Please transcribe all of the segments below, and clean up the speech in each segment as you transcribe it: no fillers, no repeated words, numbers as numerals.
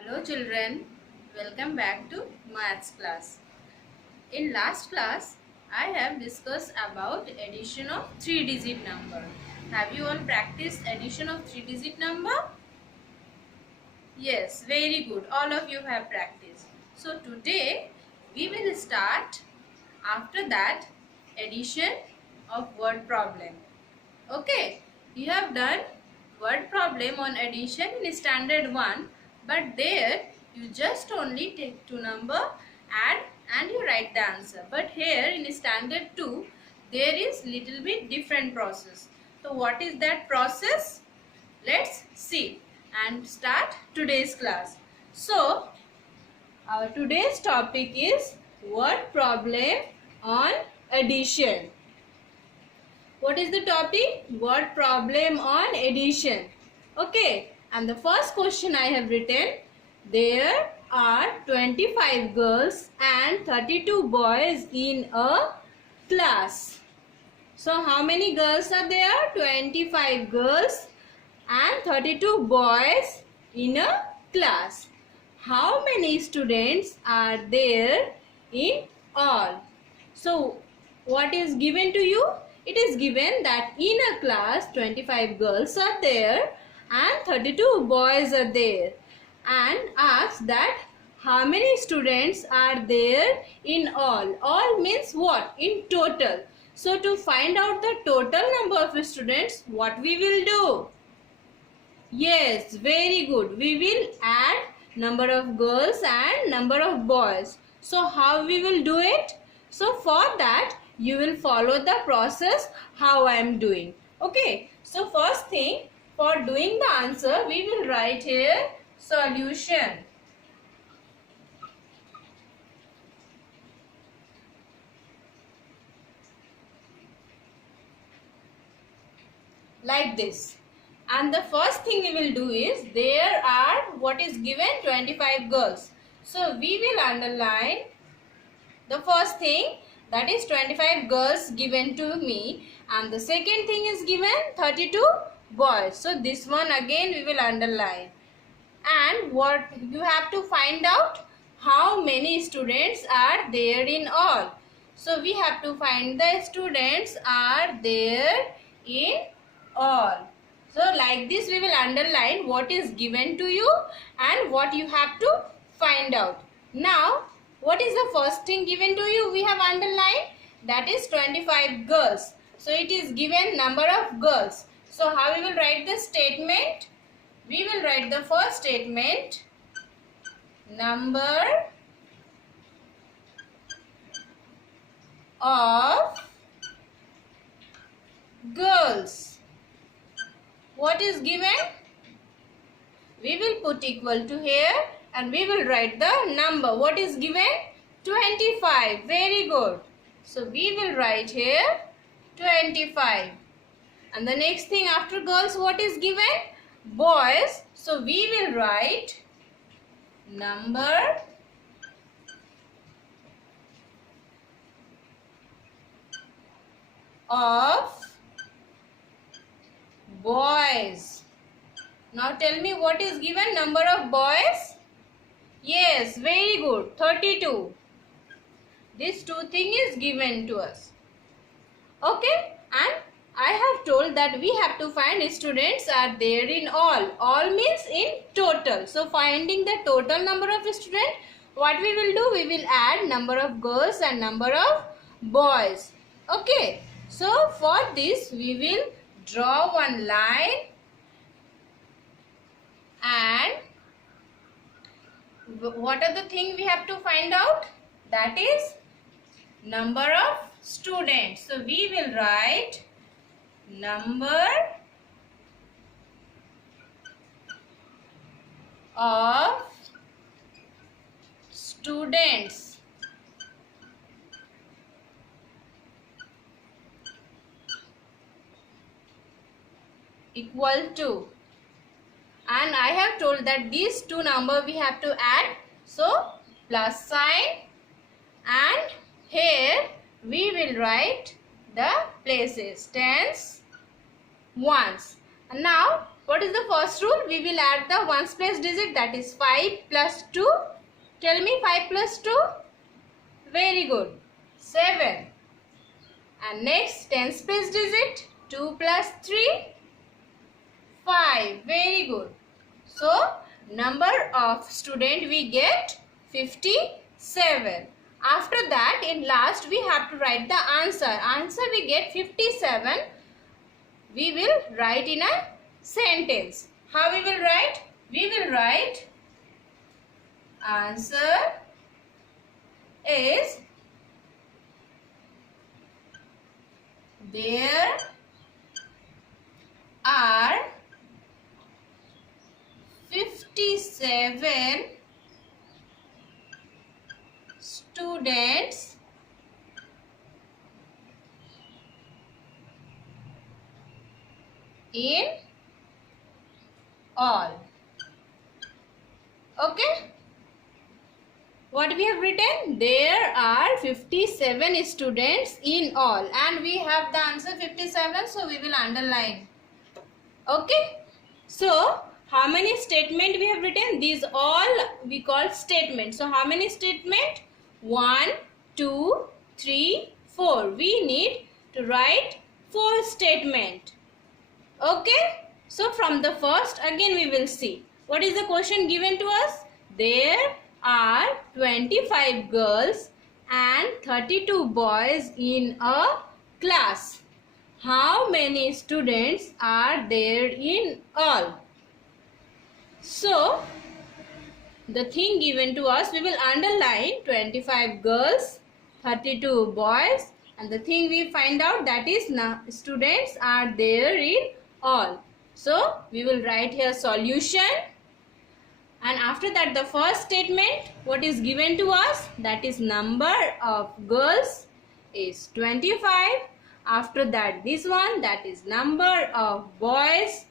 Hello children, welcome back to maths class. In last class, I have discussed about addition of 3-digit number. Have you all practiced addition of 3-digit number? Yes, very good. All of you have practiced. So today, we will start after that addition of word problem. Okay, you have done word problem on addition in standard 1, but there you just only take two number, add and you write the answer. But here in standard 2, there is little bit different process. So what is that process? Let's see and start today's class. So our today's topic is word problem on addition. What is the topic? Word problem on addition. Okay, and the first question I have written, there are 25 girls and 32 boys in a class. So how many girls are there? 25 girls and 32 boys in a class. How many students are there in all? So what is given to you? It is given that in a class 25 girls are there and 32 boys are there, and asks that how many students are there in all. All means what? In total. So to find out the total number of students, what we will do? Yes, very good. We will add number of girls and number of boys. So how we will do it? So for that you will follow the process how I am doing. Okay. So first thing, for doing the answer, we will write here solution. Like this. And the first thing we will do is, there are what is given 25 girls. So we will underline the first thing, that is 25 girls given to me, and the second thing is given 32 boys. So this one again we will underline. And what you have to find out, how many students are there in all. So we have to find the students are there in all. So like this we will underline what is given to you and what you have to find out. Now what is the first thing given to you? We have underlined, that is 25 girls. So it is given number of girls. So how we will write the statement? We will write the first statement, number of girls. What is given? We will put equal to here and we will write the number. What is given? 25. Very good. So we will write here 25. And the next thing after girls, what is given? Boys. So we will write number of boys. Now tell me what is given, number of boys? Yes, very good, 32. This two thing is given to us. Okay, and I have told that we have to find students are there in all. All means in total. So finding the total number of students, what we will do? We will add number of girls and number of boys. Okay, so for this we will draw one line and what are the thing we have to find out? That is number of students. So we will write number of students equal to, and I have told that these two number we have to add, so plus sign, and here we will write the places, tens, ones. And now What is the first rule? We will add the ones place digit, that is 5 plus 2. Tell me 5 plus 2. Very good. 7. And next tens place digit, 2 plus 3. 5. Very good. So number of student we get 57. After that, in last we have to write the answer. Answer we get 57. We will write in a sentence. How we will write? We will write answer is there are 57 students in all. Okay. What we have written? There are 57 students in all, and we have the answer 57, so we will underline. Okay. So how many statement we have written? These all we call statement. So how many statement? 1, 2, 3, 4. We need to write 4 statement. Okay. So from the first again we will see. What is the question given to us? There are 25 girls and 32 boys in a class. How many students are there in all? So the thing given to us, we will underline 25 girls, 32 boys, and the thing we find out, that is students are there in all. So we will write here solution, and after that the first statement, what is given to us, that is number of girls is 25. After that this one, that is number of boys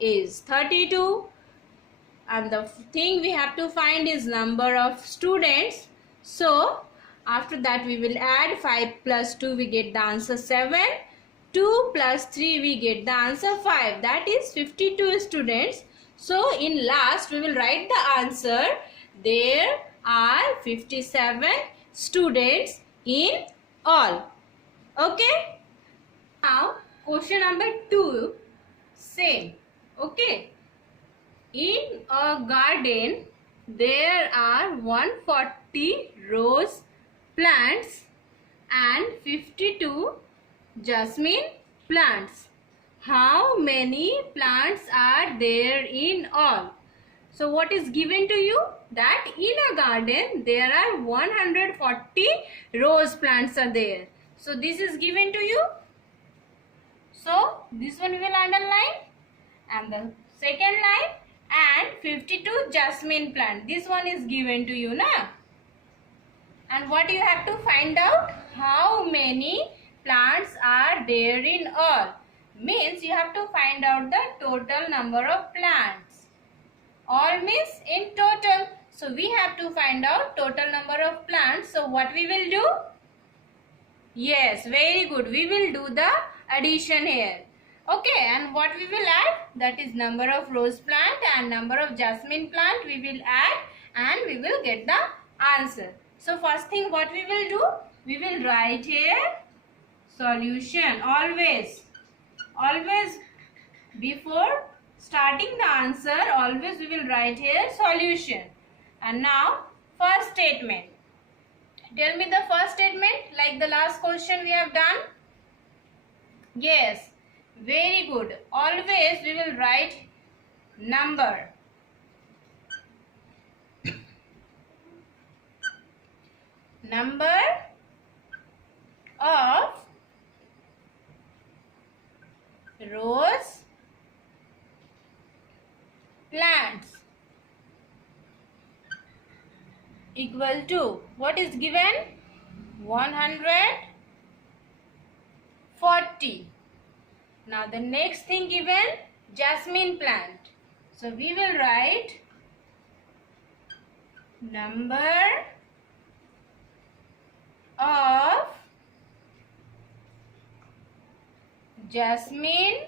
is 32. And the thing we have to find is number of students. So after that we will add 5 plus 2, we get the answer 7. 2 plus 3, we get the answer 5. That is 52 students. So in last we will write the answer. There are 57 students in all. Okay. Now question number 2, same. Okay. In a garden, there are 140 rose plants and 52 jasmine plants. How many plants are there in all? So what is given to you? That in a garden, there are 140 rose plants are there. So this is given to you. So this one we will underline, and the second line, and 52 jasmine plant. This one is given to you, na? And what you have to find out? How many plants are there in all? Means you have to find out the total number of plants. All means in total. So we have to find out total number of plants. So what we will do? Yes, very good. We will do the addition here. Okay, and what we will add? That is number of rose plant and number of jasmine plant we will add, and we will get the answer. So first thing what we will do? We will write here solution. Always before starting the answer, always we will write here solution. And now first statement. Tell me the first statement like the last question we have done. Yes. Very good. Always we will write number. Number of rose plants equal to, what is given? 140. Now the next thing given, jasmine plant. So we will write number of jasmine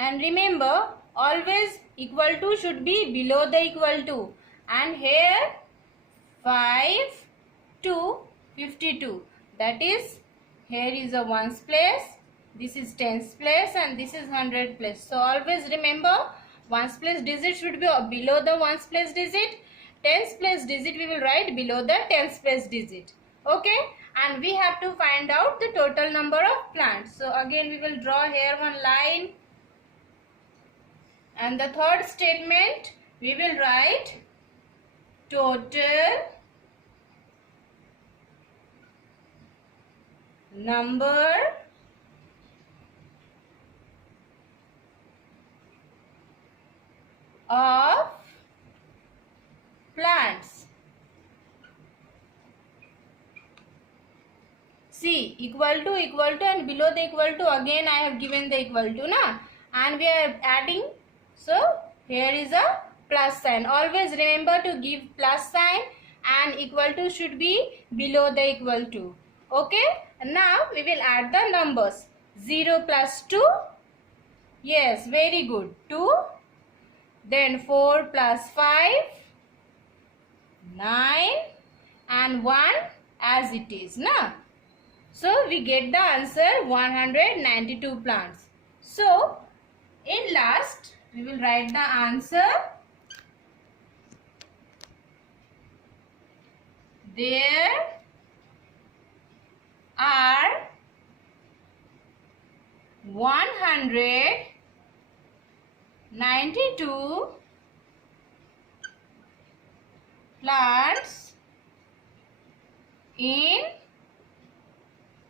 And remember, always equal to should be below the equal to. And here 5 to 52. That is, here is a ones place, this is tens place, and this is hundred place. So always remember, ones place digit should be below the ones place digit. Tens place digit we will write below the tens place digit. Okay, and we have to find out the total number of plants. So again we will draw here one line, and the third statement we will write total number of plants. See, equal to and below the equal to, again I have given the equal to na, and we are adding, so here is a plus sign. Always remember to give plus sign, and equal to should be below the equal to. Okay, now we will add the numbers. 0 plus 2, yes, very good, 2. Then 4 plus 5, 9, and 1 as it is na. So we get the answer 192 plants. So in last we will write the answer. There are 192 plants in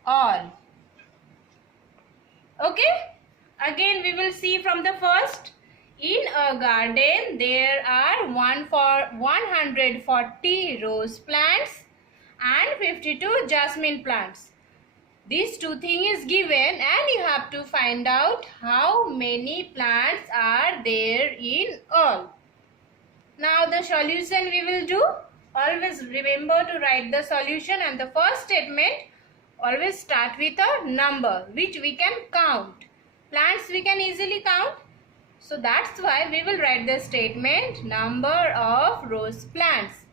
all. Okay, again we will see from the first. In a garden there are 140 rose plants and 52 jasmine plants. These two things is given, and you have to find out how many plants are there in all. Now the solution we will do. Always remember to write the solution, and the first statement always start with a number which we can count. Plants we can easily count. So that's why we will write the statement number of rose plants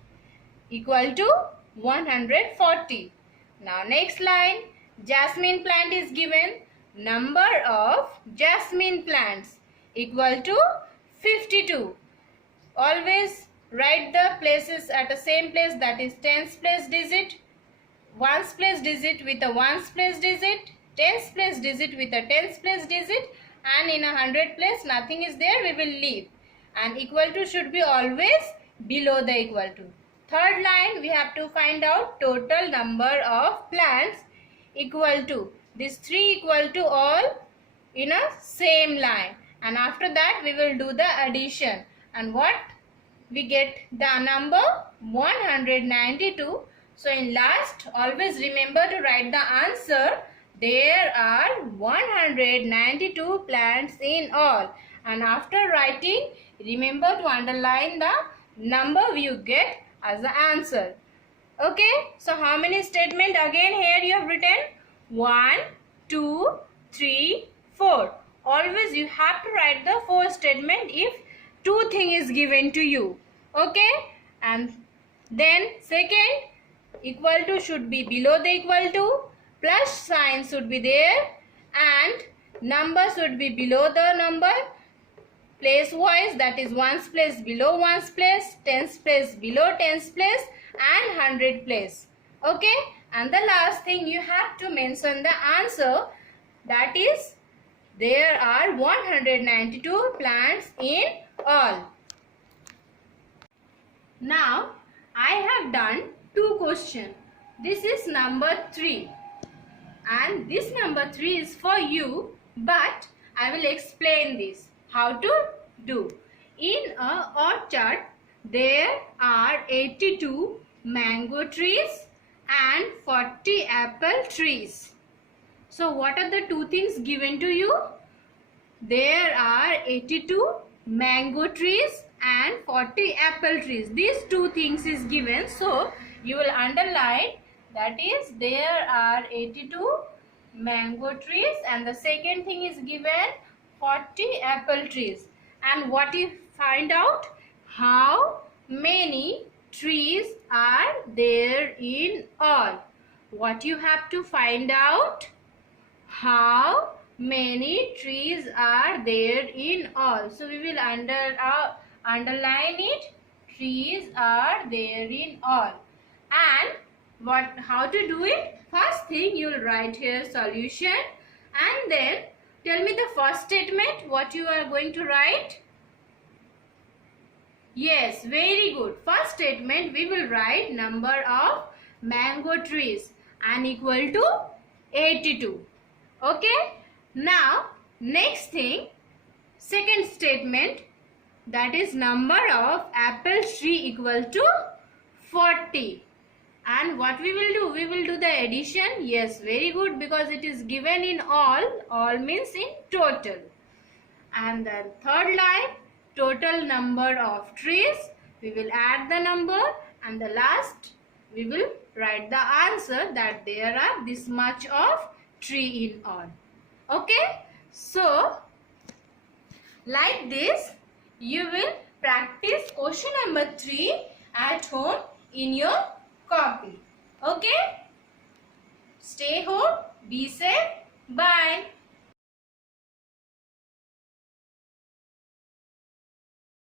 equal to 140. Now next line, jasmine plant is given. Number of jasmine plants equal to 52. Always write the places at the same place, that is tens place digit, ones place digit with a ones place digit, tens place digit with a tens place digit, and in a hundred place nothing is there, we will leave. And equal to should be always below the equal to. Third line, we have to find out total number of plants equal to. These three equal to all in a same line, and after that we will do the addition, and what we get the number 192. So in last, always remember to write the answer. There are 192 plants in all, and after writing, remember to underline the number you get as the answer. Okay, so how many statement again here you have written? 1, 2, 3, 4. Always you have to write the 4 statement if 2 thing is given to you. Okay, and then second, equal to should be below the equal to, plus sign should be there, and number should be below the number, place wise, that is ones place below ones place, tens place below tens place, and hundred place. Okay, and the last thing you have to mention the answer, that is there are 192 plants in all. Now I have done 2 questions. This is number 3, and this number 3 is for you, but I will explain this how to do. In a orchard there are 82 mango trees and 40 apple trees. So what are the 2 things given to you? There are 82 mango trees and 40 apple trees. These 2 things is given, so you will underline, that is there are 82 mango trees, and the second thing is given 40 apple trees. And what you find out? How many trees are there in all? What you have to find out? How many trees are there in all? So we will underline it. Trees are there in all. And how to do it? First thing, you'll write here solution, and then tell me the first statement, what you are going to write. Yes, very good. First statement, we will write number of mango trees and equal to 82. Okay. Now, next thing, second statement, that is number of apple tree equal to 40. And what we will do? We will do the addition. Yes, very good, because it is given in all. All means in total. And the third line, total number of trees. We will add the number, and the last we will write the answer that there are this much of tree in all. Okay. So, like this, you will practice question number 3 at home in your copy. Okay. Stay home. Be safe. Bye.